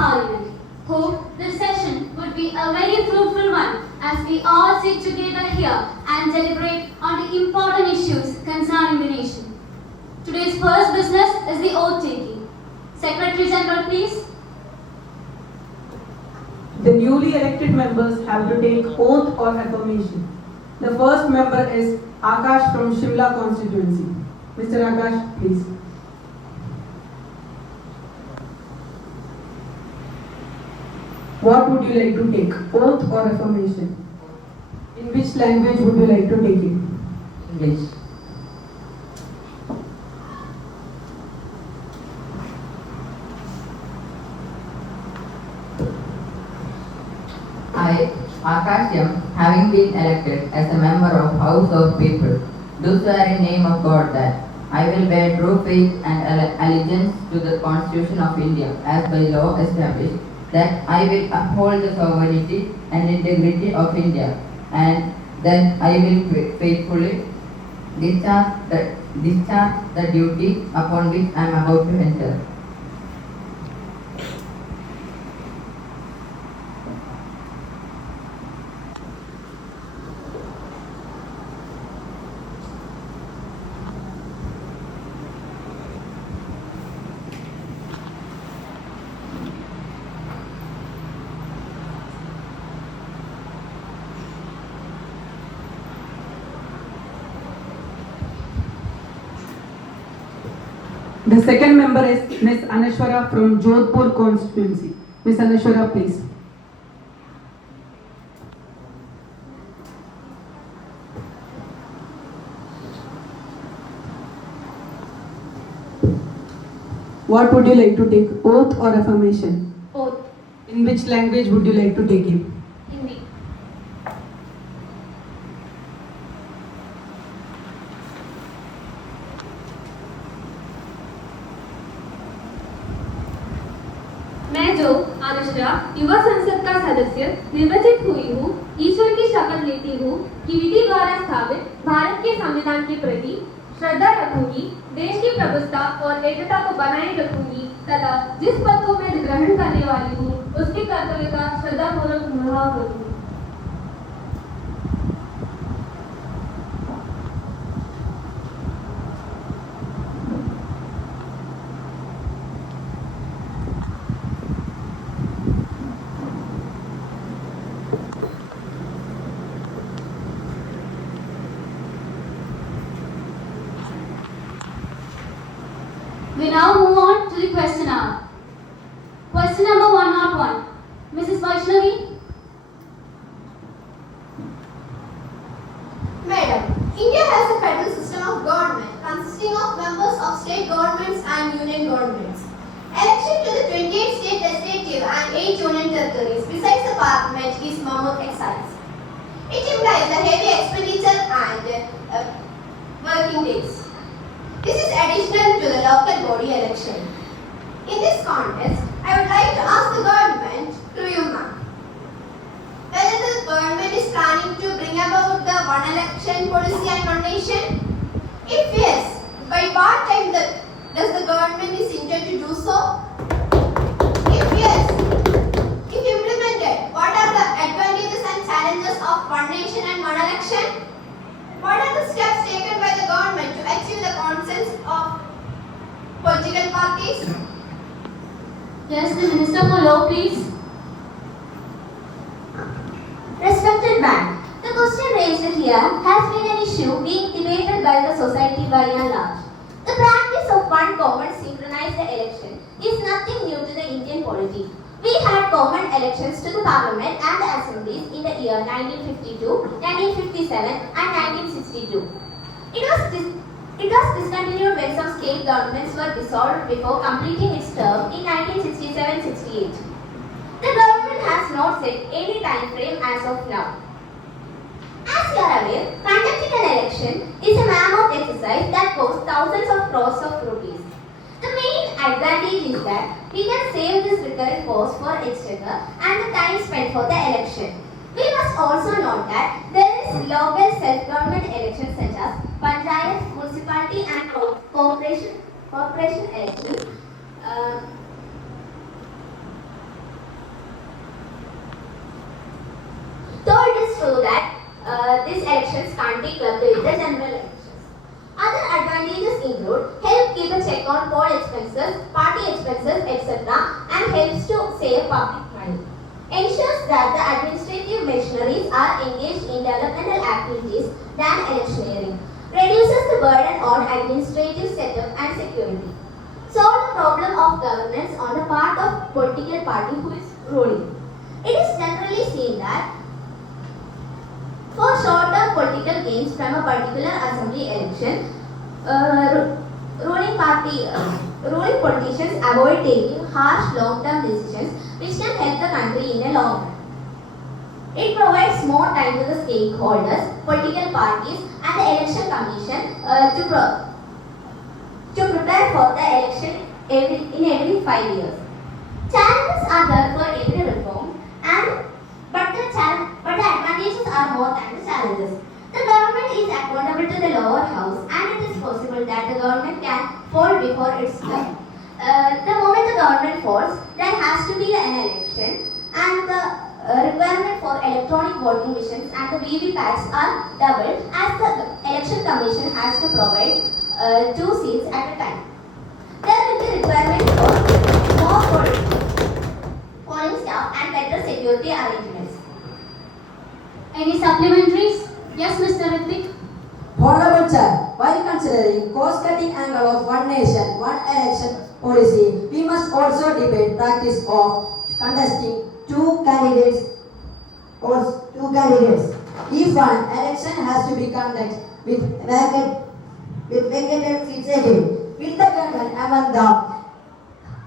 Parliament. Hope this session would be a very fruitful one as we all sit together here and deliberate on the important issues concerning the nation. Today's first business is the oath taking. Secretary General, please. The newly elected members have to take oath or affirmation. The first member is Akash from Shimla constituency. Mr. Akash, please. What would you like to take, oath or affirmation? In which language would you like to take it? English. I, Akash M, having been elected as a member of House of People, do swear in name of God that I will bear true faith and allegiance to the Constitution of India as by law established, that I will uphold the sovereignty and integrity of India, and that I will faithfully discharge the duty upon which I am about to enter. The second member is Ms. Anashwara from Jodhpur constituency. Ms. Anashwara, please. What would you like to take, oath or affirmation? Oath. In which language would you like to take it? Hindi. मैं जो अनुश्रा युवा संसद का सदस्य निर्वाचित हुई हूँ, ईश्वर की शपथ लेती हूँ कि विधि द्वारा स्थापित भारत के संविधान के प्रति श्रद्धा रखूंगी, देश की प्रभुता और एकता को बनाए रखूंगी तथा जिस पद को मैं ग्रहण करने वाली हूँ उसके कर्तव्य का श्रद्धापूर्वक निर्वाह करूंगी। We now move on to the question hour. Question number 101. Mrs. Vaishnavi. Madam, India has a federal system of government consisting of members of state governments and union governments. Election to the 28 state legislative and 8 union territories besides the parliament is mammoth exercise. It implies a heavy expenditure and working days. This is additional to the local body election. In this context, I would like to ask the government, through you ma'am, whether the government is planning to bring about the one election policy and one nation? If yes, by what time does the government is intended to do so? If yes, if implemented, what are the advantages and challenges of one nation and one election? What are the steps taken by the government to achieve the consent of political parties? Yes, the Minister for Law, please. Respected man, the question raised here has been an issue being debated by the society by and large. The practice of one common synchronized election is nothing new to the Indian polity. We had common elections to the parliament and the assemblies in the year 1952, 1957 and 1962. It was discontinued when some state governments were dissolved before completing its term in 1967-68. The government has not set any time frame as of now. As you are aware, conducting an election is a mammoth exercise that costs thousands of crores of rupees. The main advantage is that we can save this recurrent cost for exchequer and the time spent for the election. We must also note that there is local self-government elections such as panchayat, municipality and corporation elections. can't be clubbed with the general elections. Other advantages include help keep a check on poll expenses, party expenses, etc. and helps to save public money. Ensures that the administrative machineries are engaged in developmental activities than electioneering. Reduces the burden on administrative setup and security. Solve the problem of governance on the part of political party who is ruling. It is generally seen that for short-term political gains from a particular assembly election, ruling politicians avoid taking harsh long-term decisions which can help the country in the long run. It provides more time to the stakeholders, political parties and the election commission to prepare for the election in every 5 years. Challenges are there for every reform, but the advantages are more than the challenges. The government is accountable to the lower house, and it is possible that the government can fall before its term. The moment the government falls, there has to be an election, and the requirement for electronic voting machines and the VVPATs are doubled, as the election commission has to provide 2 seats at a time. There will be requirement for more polling staff and better security arrangements. Any supplementaries? Yes, Mr. Ritik. Honorable Chair, while considering cost-cutting angle of one nation, one election policy, we must also debate practice of contesting two candidates. If one election has to be conducted with vacated seats again, will the government amend the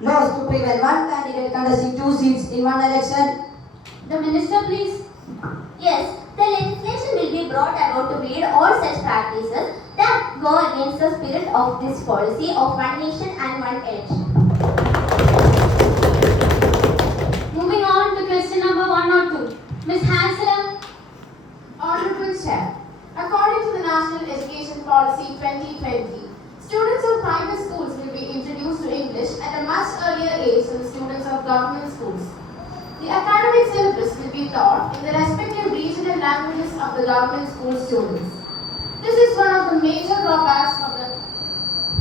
laws to prevent one candidate contesting 2 seats in one election? The Minister, please. Yes, the legislation will be brought about to weed all such practices that go against the spirit of this policy of one nation and one election. Moving on to question number 1 or 2. Ms. Hansela. Honorable Chair, according to the National Education Policy 2020, students of private schools will be introduced to English at a much earlier age than the students of government schools. The academic syllabus will be taught in the respective regional languages of the government school students. This is one of the major drawbacks of the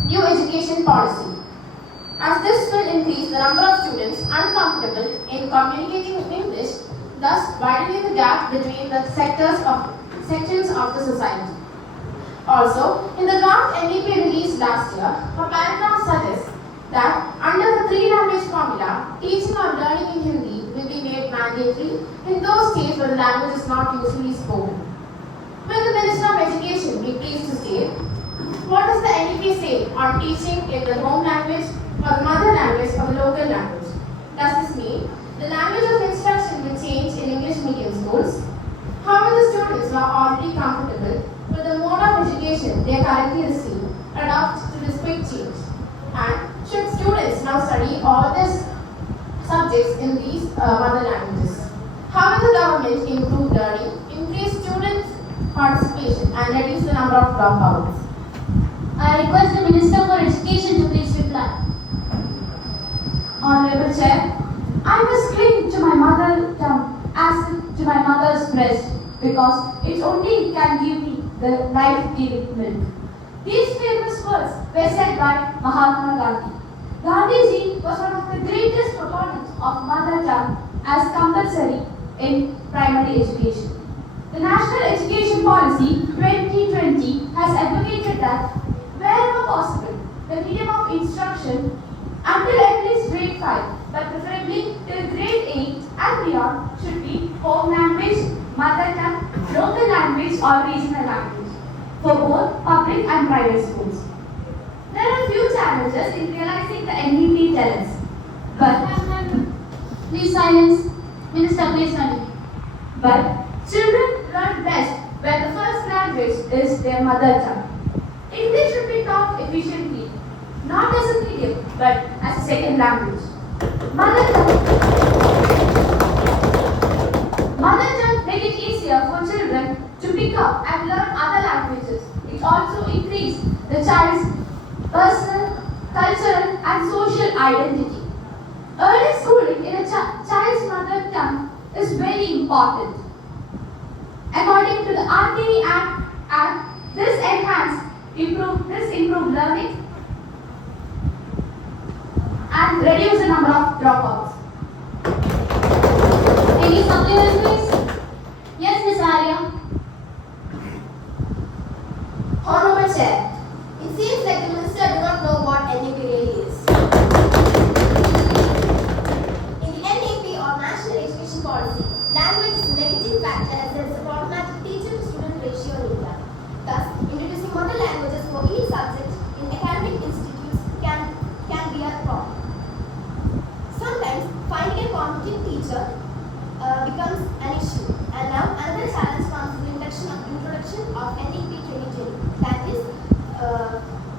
new education policy, as this will increase the number of students uncomfortable in communicating in English, thus widening the gap between the sections of the society. Also, in the draft NEP released last year, a paragraph suggests that under the 3-language formula, teaching or learning in Hindi will be made mandatory in those states where the language is not usually spoken. Will the Minister of Education be pleased to state, what does the NEP say on teaching in the home language or the mother language or the local language? Does this mean the language of instruction will change in English medium schools? How will the students who are already comfortable with the mode of education they currently receive adapt to this quick change? And should students now study all these subjects in these mother languages? How will the government improve learning, increase students' participation and reduce the number of dropouts? I request the Minister for Education to please reply. Honorable Chair, I must cling to my mother tongue as to my mother's breast, because it only can give me the life-giving milk. These famous words were said by Mahatma Gandhi. Gandhiji was one of the greatest proponents of mother tongue as compulsory in primary education. The National Education Policy 2020 has advocated that wherever possible, the medium of instruction until at least grade 5, but preferably till grade 8 and beyond, should be home language, mother tongue, local language or regional language for both public and private schools. There are few challenges in realizing the NEP tenets, but Please silence. Minister, please continue. But children learn best when the first language is their mother tongue. English should be taught efficiently, not as a medium, but as a second language. Mother tongue make it easier for children to pick up and learn other languages. It also increases the child's personal, cultural and social identity. Early schooling in a child's mother tongue is very important. According to the RTE Act and improve learning and reduce the number of dropouts. Any supplementaries? Yes, Ms. Arya. Honorable Chair, it seems like the Minister do not know what NEP really is. In the NEP or National Education Policy, language is a negative factor as there is a problematic teacher-to-student ratio in India. Thus, introducing mother languages for each subject in academic institutes can be a problem. Sometimes, finding a competent teacher becomes an issue. And now, another challenge comes with the introduction of NEP 2020, that is,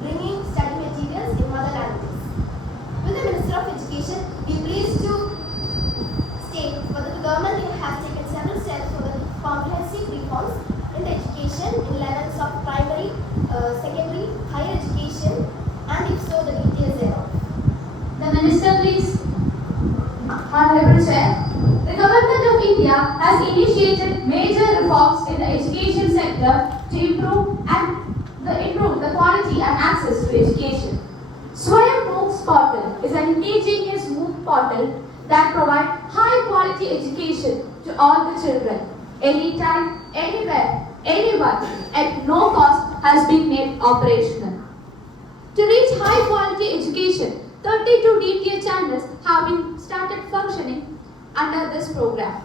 bringing study materials in mother languages. With the Minister of Education, we are pleased to state that the government has taken several steps for the comprehensive reforms in the education in levels of primary, secondary, higher education, and if so, the details thereof. The Minister, please. Honorable Chair, the Government of India has initiated major reforms in the education sector to improve the quality and access to education. Swayam MOOCs portal is an indigenous MOOC portal that provides high quality education to all the children, anytime, anywhere, anyone, at no cost has been made operational. To reach high quality education, 32 DTA channels have been started functioning under this program.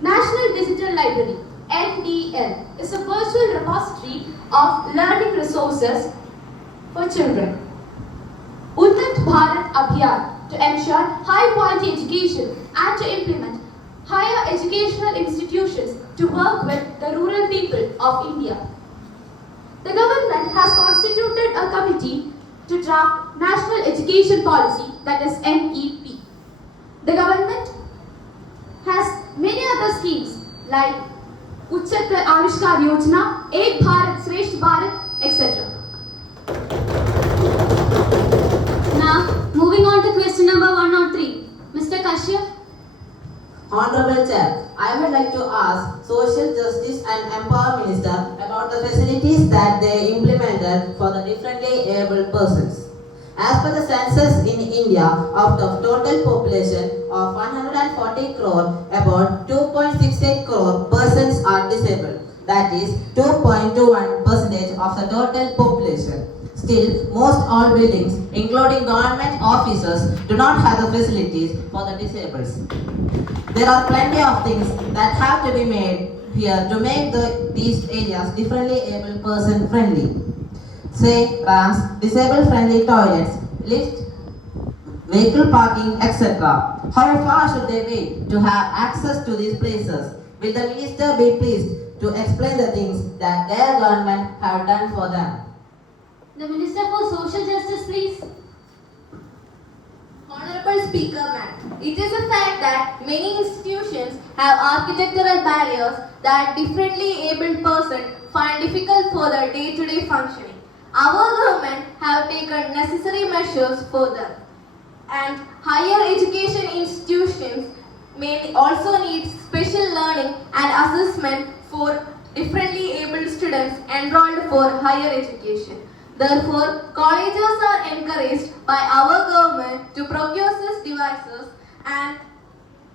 National Digital Library (NDL) is a virtual repository of learning resources for children. Unnat Bharat Abhiyan to ensure high quality education and to implement higher educational institutions to work with the rural people of India. The government has constituted a committee to draft National Education Policy, that is NEP. The government has many other schemes like Uchchatar Avishkar Yojana, Ek Bharat, Shresth Bharat, etc. Now, moving on to question number 103. Mr. Kashyap. Honorable Chair, I would like to ask Social Justice and Empowerment Minister about the facilities that they implemented for the differently abled persons. As per the census in India, out of total population of 140 crore, about 2.68 crore persons are disabled. That is 2.21% of the total population. Still, most all buildings, including government offices, do not have the facilities for the disabled. There are plenty of things that have to be made here to make these areas differently able person friendly. Say ramps, disabled friendly toilets, lift, vehicle parking, etc. How far should they wait to have access to these places? Will the minister be pleased to explain the things that their government have done for them? The Minister for Social Justice, please. Honorable Speaker, ma'am, it is a fact that many institutions have architectural barriers that differently abled persons find difficult for their day-to-day functioning. Our government have taken necessary measures for them, and higher education institutions may also need special learning and assessment for differently abled students enrolled for higher education. Therefore, colleges are encouraged by our government to procure such devices and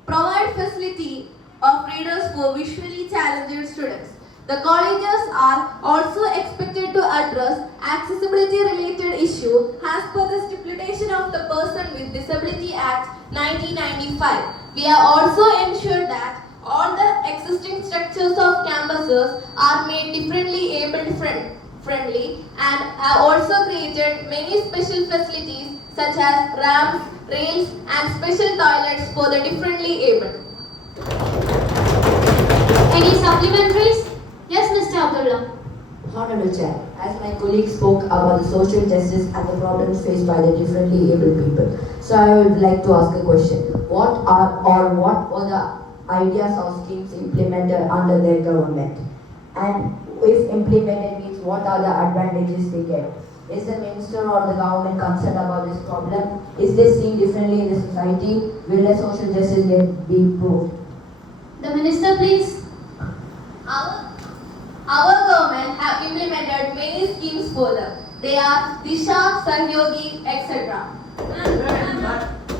provide facility of readers for visually challenged students. The colleges are also expected to address accessibility related issues as per the stipulation of the Person with Disability Act 1995. We have also ensured that all the existing structures of campuses are made differently abled friendly and have also created many special facilities such as ramps, rails and special toilets for the differently abled. Any supplementaries? Yes, Mr. Abdullah. Honorable Chair, as my colleague spoke about the social justice and the problems faced by the differently abled people, so I would like to ask a question. What were the ideas or schemes implemented under their government? And if implemented means what are the advantages they get? Is the minister or the government concerned about this problem? Is this seen differently in the society? Will the social justice be improved? The Minister, please. Our government have implemented many schemes for them. They are Disha, Sahyogi, etc.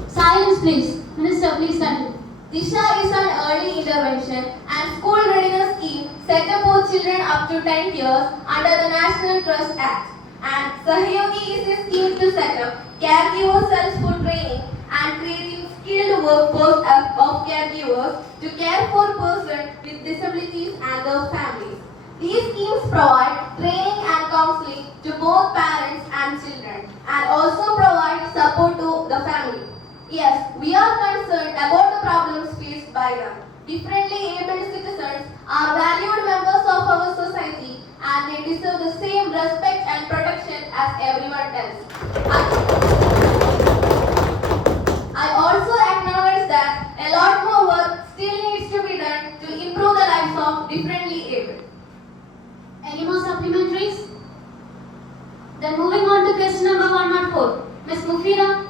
Silence, please. Minister, please continue. Disha is an early intervention and school readiness scheme set up for children up to 10 years under the National Trust Act. And Sahyogi is a scheme to set up caregiver self-food training and creating skilled workforce of caregivers to care for persons with disabilities and their families. These schemes provide training and counseling to both parents and children and also provide support to the family. Yes, we are concerned about the problems faced by them. Differently abled citizens are valued members of our society and they deserve the same respect and protection as everyone else. I also acknowledge that a lot more work still needs to be done to improve the lives of differently abled. Any more supplementaries? Then moving on to question number 114. Ms. Mufida.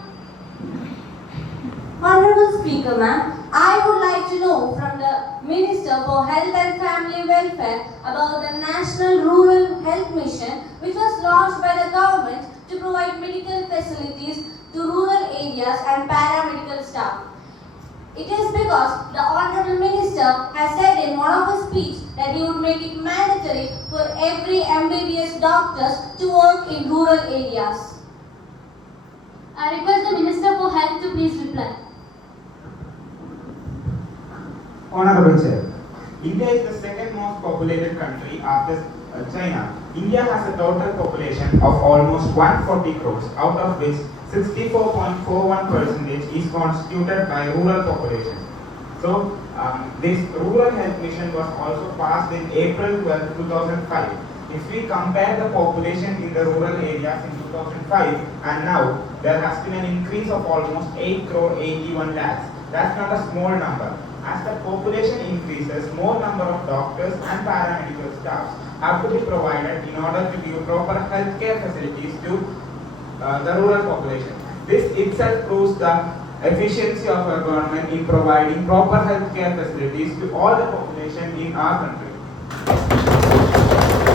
Honorable Speaker, ma'am, I would like to know from the Minister for Health and Family Welfare about the National Rural Health Mission, which was launched by the government to provide medical facilities to rural areas and paramedical staff. It is because the Honorable Minister has said in one of his speeches that he would make it mandatory for every MBBS doctors to work in rural areas. I request the Minister for Health to please reply. Honorable Chair, India is the second most populated country after China. India has a total population of almost 140 crores, out of which 64.41% is constituted by rural population. So, this rural health mission was also passed in April 12, 2005. If we compare the population in the rural areas in 2005 and now, there has been an increase of almost 8 crore 81 lakhs. That's not a small number. As the population increases, more number of doctors and paramedical staffs have to be provided in order to give proper healthcare facilities to the rural population. This itself proves the efficiency of our government in providing proper healthcare facilities to all the population in our country.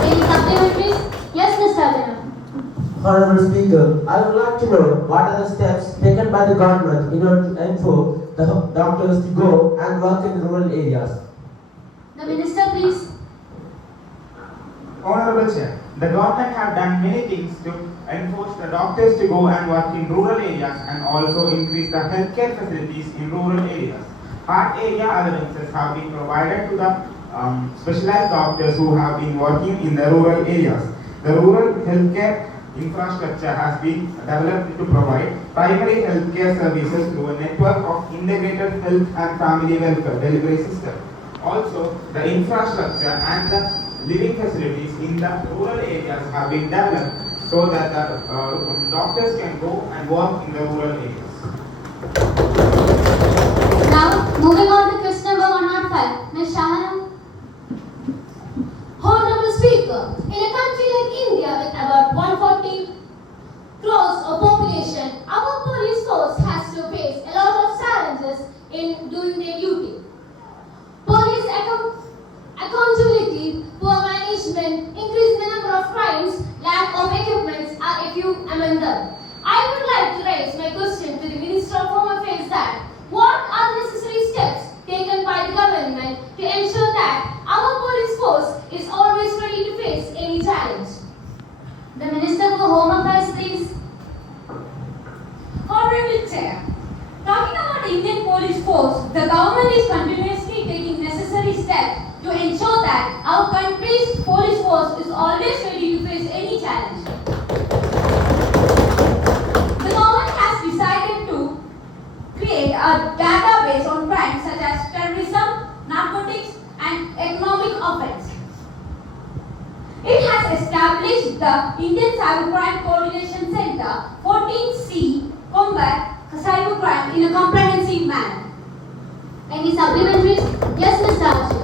Any supplementaries? Yes, Mr. Abhinav. Honorable Speaker, I would like to know what are the steps taken by the government in order to ensure the doctors to go and work in rural areas. The Minister, please. Honorable Chair, the government have done many things to enforce the doctors to go and work in rural areas and also increase the healthcare facilities in rural areas. Heart area allowances have been provided to the specialized doctors who have been working in the rural areas. The rural healthcare infrastructure has been developed to provide primary healthcare services through a network of integrated health and family welfare delivery system. Also, the infrastructure and the living facilities in the rural areas have been developed so that the doctors can go and work in the rural areas. Now, moving on to question number 105. Ms. Shahana. Honorable Speaker, in a country like India with about 140 crores of population, our police force has to face a lot of challenges in doing their duty. Police accountability, poor management, increase in the number of crimes, lack of equipment are a few among them. I would like to raise my question to the Minister of Home Affairs that what are the necessary steps taken by the government to ensure that our police force is always ready to face any challenge? The Minister for Home Affairs, please. Honorable Chair, talking about the Indian Police Force, the government is continuously taking necessary steps to ensure that our country's police force is always ready to face any challenge. The government has decided to create a database on crimes such as terrorism, narcotics, and economic offense. It has established the Indian Cybercrime Coordination Center 14C combat cybercrime in a comprehensive manner. Any supplementaries? Yes, Mr. Archie.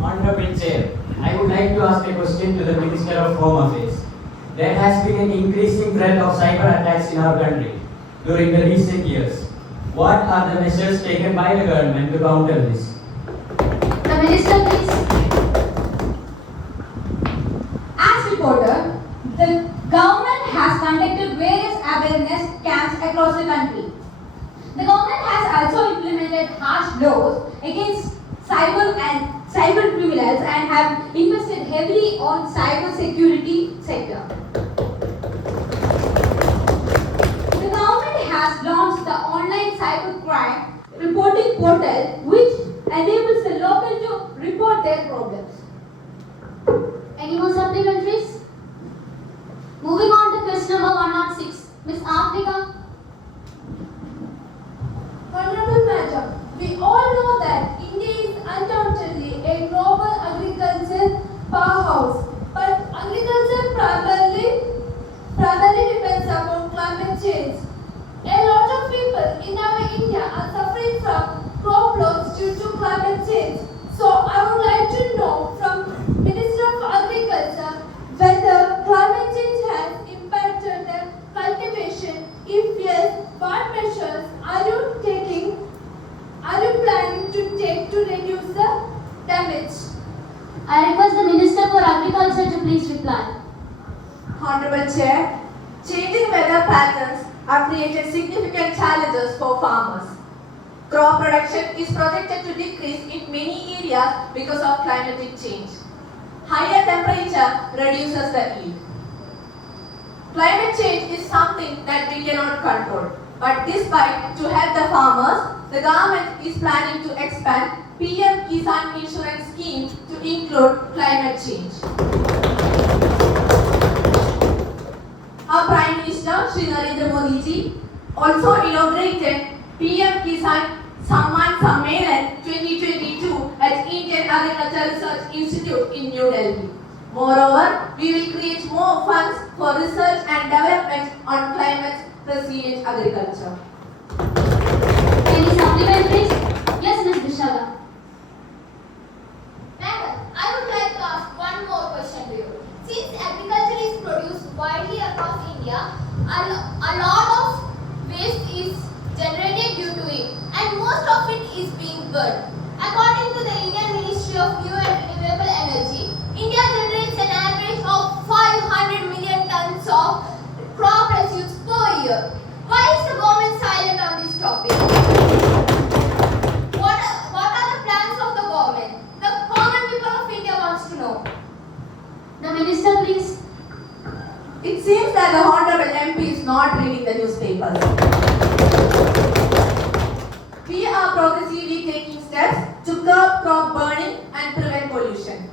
Honorable Chair, I would like to ask a question to the Minister of Home Affairs. There has been an increasing threat of cyber attacks in our country during the recent years. What are the measures taken by the government to counter this? The Minister, please. across the country. The government has also implemented harsh laws against cyber criminals and have invested heavily on cyber security sector. The government has launched the online cybercrime reporting portal which enables the local to report their problems. Any more supplementaries? Moving on to question number 106. Miss Africa. Honorable Madam, we all know that India is undoubtedly a global agricultural powerhouse, but agriculture primarily depends upon climate change. A lot of people in our India are suffering from crop loss due to climate change. So I would like to know from Minister of Agriculture whether climate change has impacted the cultivation. If yes, what measures are you planning to take to reduce the damage? I request the Minister for Agriculture to please reply. Honorable Chair, changing weather patterns have created significant challenges for farmers. Crop production is projected to decrease in many areas because of climatic change. Higher temperature reduces the yield. Climate change is something that we cannot control. But despite to help the farmers, the government is planning to expand PM Kisan Insurance Scheme to include climate change. Our Prime Minister, Shri Narendra Modi ji, also inaugurated PM Kisan Samman Sammelan 2022 at Indian Agricultural Research Institute in New Delhi. Moreover, we will create more funds for research and development on climate resilient agriculture. Any supplementaries? Yes, Ms. Dishala. Madam, I would like to ask one more question to you. Since agriculture is produced widely across India, a lot of waste is generated due to it, and most of it is being burned. According to the Indian Ministry of New and Renewable Energy, India generates an average of 500 million tons of crop residues per year. Why is the government silent on this topic? What are the plans of the government? The common people of India wants to know. The Minister, please. It seems that the Honorable MP is not reading the newspapers. We are progressively taking steps to curb crop burning and prevent pollution.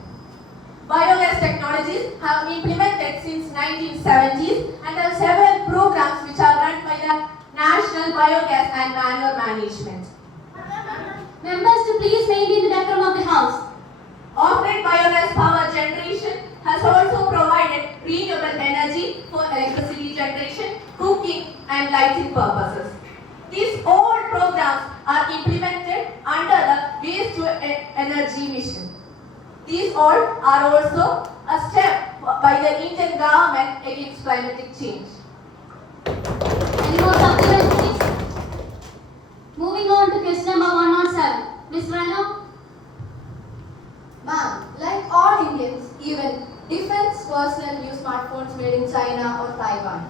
Biogas technologies have been implemented since 1970s and have several programs which are run by the National Biogas and Manure Management. Members to please maintain the decorum of the House. Off-grid biogas power generation has also provided renewable energy for electricity generation, cooking and lighting purposes. These all programs are implemented under the Waste to Energy mission. These all are also a step by the Indian government against climatic change. Any more supplementaries? Moving on to question number 107. Ms. Rana. Ma'am, like all Indians, even defense personnel use smartphones made in China or Taiwan.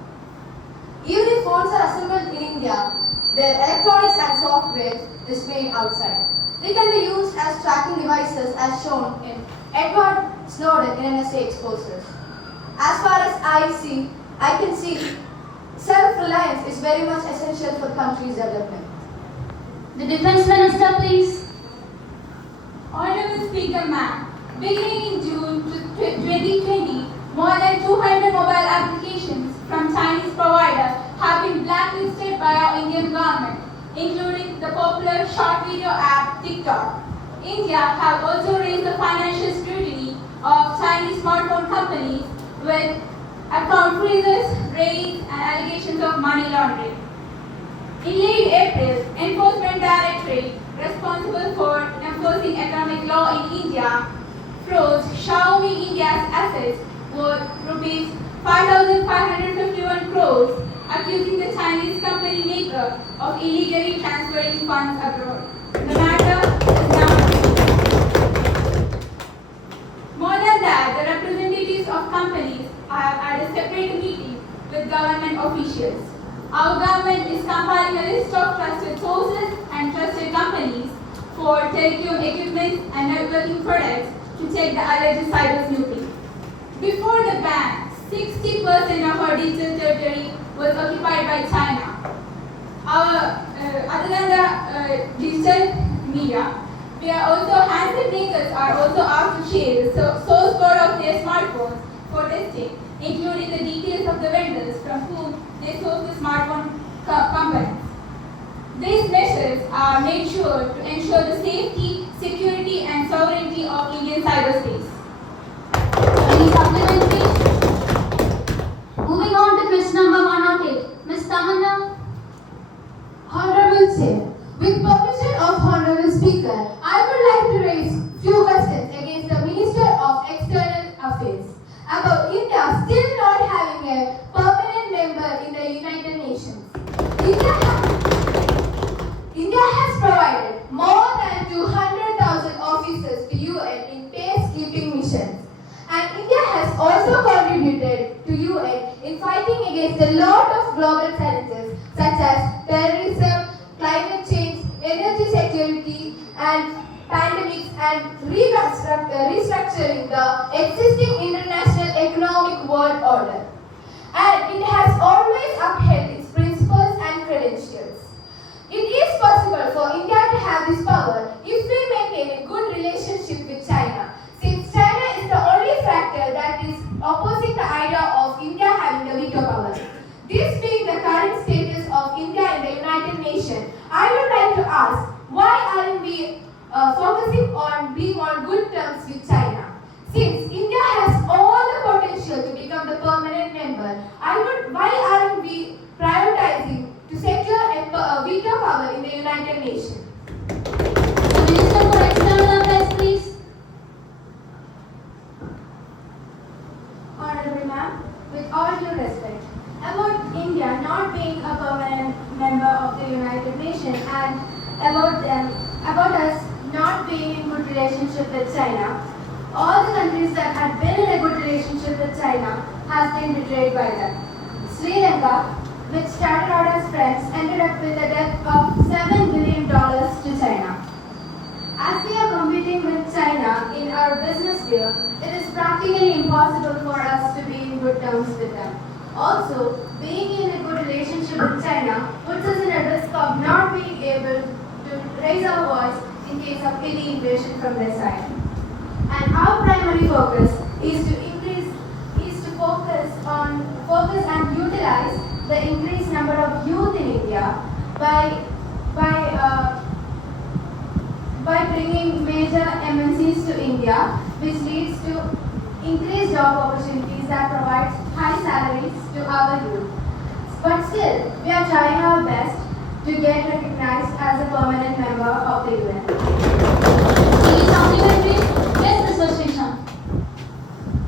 Even if phones are assembled in India, their electronics and software is made outside. They can be used as tracking devices as shown in Edward Snowden in NSA exposures. As far as I can see, self-reliance is very much essential for the country's development. The Defense Minister, please. Honorable Speaker Ma'am, beginning in June 2020, more than 200 mobile applications from Chinese providers have been blacklisted by our Indian government, including the popular short video app TikTok. India have also raised the financial scrutiny of Chinese smartphone companies with account freezes, raids, and allegations of money laundering. In late April, Enforcement Directorate, responsible for enforcing economic law in India, froze Xiaomi India's assets worth rupees 5,551 crores, accusing the Chinese company maker of illegally transferring funds abroad. The matter is now proceeding. More than that, the representatives of companies have had a separate meeting with government officials. Our government is compiling a list of trusted sources and trusted companies for telecom equipment and networking products to check the alleged cyber snooping. Before the ban, 60% of our digital territory was occupied by China. Other than the digital media, we are also handset makers are also asked to share the source code of their smartphones for testing, including the details of the vendors from whom they source the smartphone companies. These measures are made sure to ensure the safety, security, and sovereignty of Indian cyberspace. Any supplementary? Moving on to question number 108. Ms. Tamanna. Honorable Chair, with permission of Honorable Speaker, I would like to raise few questions against the Minister of External Affairs about India still not having a permanent member in the United Nations. India has provided more than 200,000 officers to UN in peacekeeping missions. And India has also contributed to UN in fighting against a lot of global challenges such as terrorism, climate change, energy security, and pandemics, and restructuring the existing international economic world order. And it has always upheld its principles and credentials. It is possible for India to have this power if we maintain a good relationship with China, since China is the only factor that is opposing the idea of India having the veto power. This being the current status of India in the United Nations, I would like to ask, why aren't we focusing on being on good terms with China? Since India has all the potential to become the permanent member, why aren't we prioritizing to secure a veto power in the United Nations? The Minister for External Affairs, please. Honorable Ma'am, with all due respect, about India not being a permanent member of the United Nations and about us not being in good relationship with China, all the countries that had been in a good relationship with China has been betrayed by them. Sri Lanka, which started out as friends, ended up with a debt of $7 billion to China. As we are competing with China in our business field, it is practically impossible for us to be in good terms with them. Also, being in a good relationship with China puts us in a risk of not being able to raise our voice in case of any invasion from their side. And our primary focus is to focus and utilize the increased number of youth in India by bringing major MNCs to India, which leads to increased job opportunities that provides high salaries to our youth. But still, we are trying our best to get recognized as a permanent member of the UN. Any supplementary? Yes, Mr. Srishan.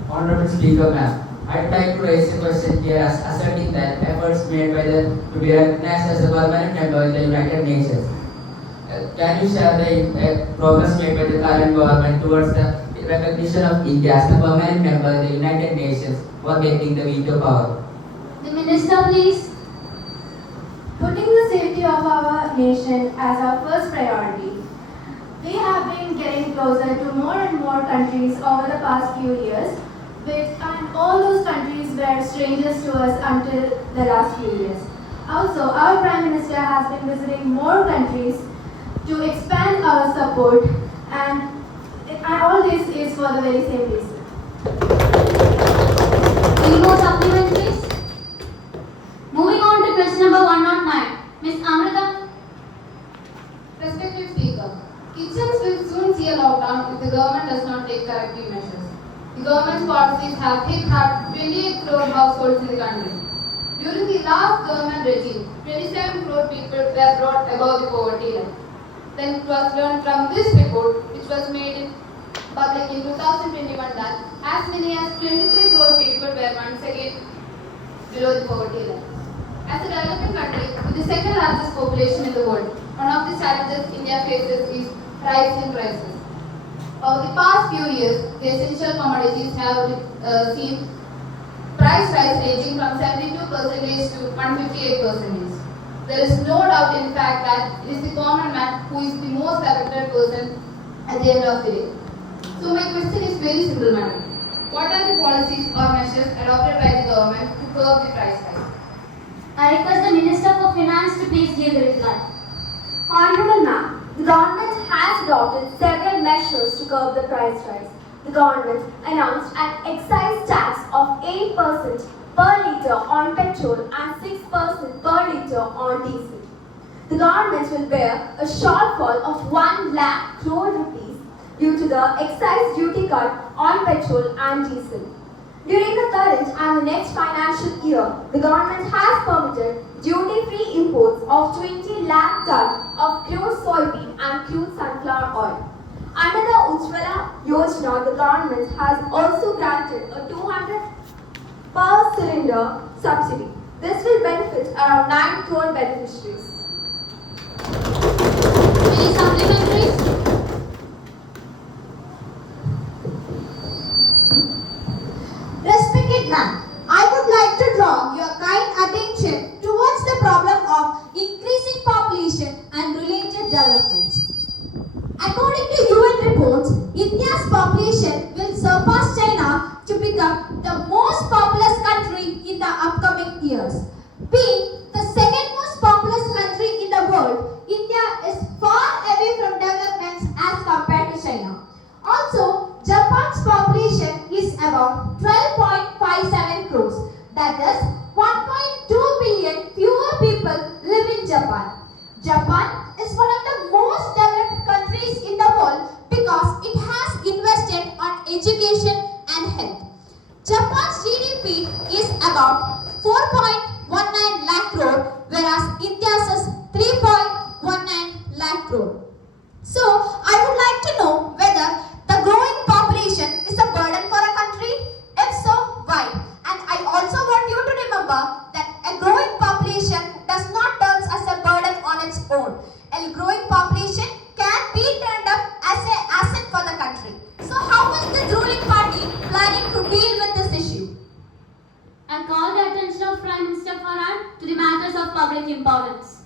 Honorable Speaker, ma'am, I'd like to raise a question here as asserting that efforts made to be recognized as a permanent member in the United Nations. Can you share the progress made by the current government towards the recognition of India as a permanent member in the United Nations for getting the veto power? The Minister, please. Putting the safety of our nation as our first priority, we have been getting closer to more and more countries over the past few years, and all those countries were strangers to us until the last few years. Also, our Prime Minister has been visiting more countries to expand our support, and all this is for the very same reason. Any more supplementaries? Moving on to question number 109. Ms. Amrita. Respected Speaker, kitchens will soon see a lockdown if the government does not take corrective measures. The government's policies have hit hard 28 crore households in the country. During the last government regime, 27 crore people were brought above the poverty line. Then it was learned from this report, which was made public in 2021, that as many as 23 crore people were once again below the poverty line. As a developing country with the second largest population in the world, one of the challenges India faces is rise in prices. Over the past few years, the essential commodities have seen price rise ranging from 72% to 158%. There is no doubt in fact that it is the common man who is the most affected person at the end of the day. So my question is very simple, madam. What are the policies or measures adopted by the government to curb the price rise? I request the Minister for Finance to please give the reply. Honorable Ma'am, the government has adopted several measures to curb the price rise. The government announced an excise tax of 8% per litre on petrol and 6% per litre on diesel. The government will bear a shortfall of 1 lakh crore rupees due to the excise duty cut on petrol and diesel. During the current and the next financial year, the government has permitted duty-free imports of 20 lakh ton of crude soybean and crude sunflower oil. Under the Ujjwala Yojana, the government has also granted a 200 per cylinder subsidy. This will benefit around 9 crore beneficiaries. Any supplementaries? Respected ma'am, I would like to draw your kind attention towards the problem of increasing population and related developments. According to UN reports, India's population will surpass China to become the most populous country in the upcoming years. Being the second most populous country in the world, India is far away from developments as compared to China. Also, Japan's population is about 12.57 crores. That is, 1.2 billion fewer people live in Japan. Japan is one of the most developed countries in the world because it has invested on education and health. Japan's GDP is about 4.19 lakh crore, whereas India's is 3.19 lakh crore. So, I would like to know whether the growing population is a burden for a country. If so, why? And I also want you to remember that a growing population does not turn as a burden on its own. A growing population can be turned up as an asset for the country. So how is the ruling party planning to deal with this issue? I call the attention of Prime Minister Farhan to the matters of public importance.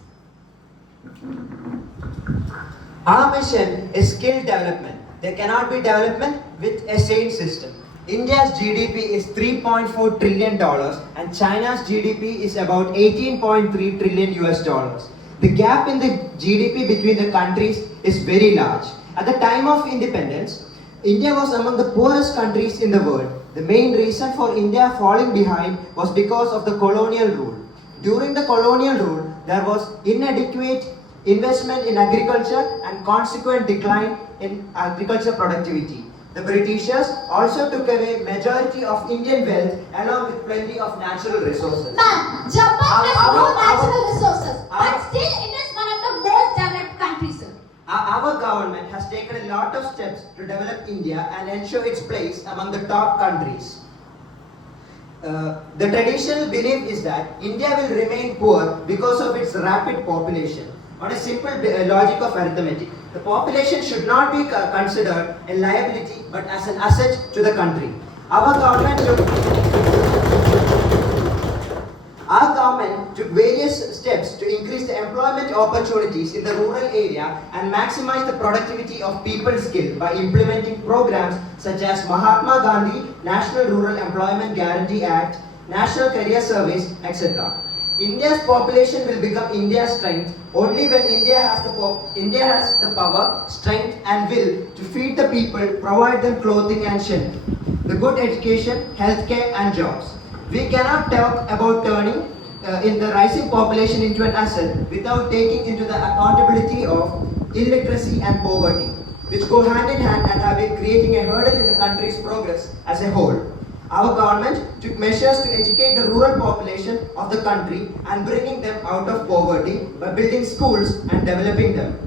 Our mission is skill development. There cannot be development with a sane system. India's GDP is $3.4 trillion and China's GDP is about 18.3 trillion US dollars. The gap in the GDP between the countries is very large. At the time of independence, India was among the poorest countries in the world. The main reason for India falling behind was because of the colonial rule. During the colonial rule, there was inadequate investment in agriculture and consequent decline in agriculture productivity. The Britishers also took away majority of Indian wealth along with plenty of natural resources. Ma'am, Japan has no natural resources, but still it is one of the most developed countries, sir. Our government has taken a lot of steps to develop India and ensure its place among the top countries. The traditional belief is that India will remain poor because of its rapid population. On a simple logic of arithmetic, the population should not be considered a liability but as an asset to the country. Our government took various steps to increase the employment opportunities in the rural area and maximize the productivity of people's skill by implementing programs such as Mahatma Gandhi National Rural Employment Guarantee Act, National Career Service, etc. India's population will become India's strength only when India has the power, strength and will to feed the people, provide them clothing and shelter, the good education, healthcare and jobs. We cannot talk about turning in the rising population into an asset without taking into the accountability of illiteracy and poverty, which go hand in hand and have been creating a hurdle in the country's progress as a whole. Our government took measures to educate the rural population of the country and bringing them out of poverty by building schools and developing them.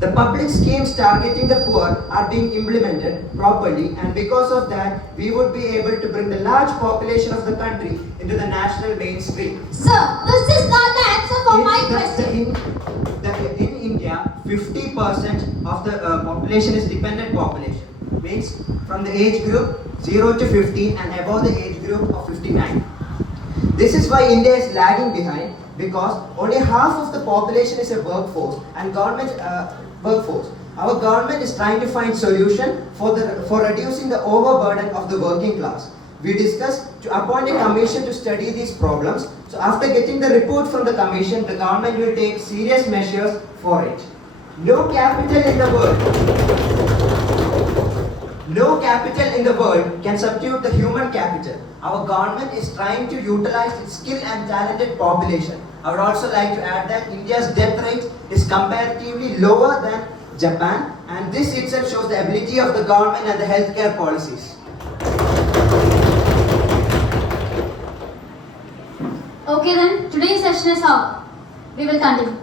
The public schemes targeting the poor are being implemented properly, and because of that, we would be able to bring the large population of the country into the national mainstream. Sir, this is not the answer for my question. In India, 50% of the population is dependent population. Means from the age group 0 to 15 and above the age group of 59. This is why India is lagging behind, because only half of the population is a workforce and government workforce. Our government is trying to find solution for reducing the overburden of the working class. We discussed to appoint a commission to study these problems. So after getting the report from the commission, the government will take serious measures for it. No capital in the world can substitute the human capital. Our government is trying to utilize its skilled and talented population. I would also like to add that India's death rate is comparatively lower than Japan, and this itself shows the ability of the government and the healthcare policies. Okay then, today's session is over. We will continue.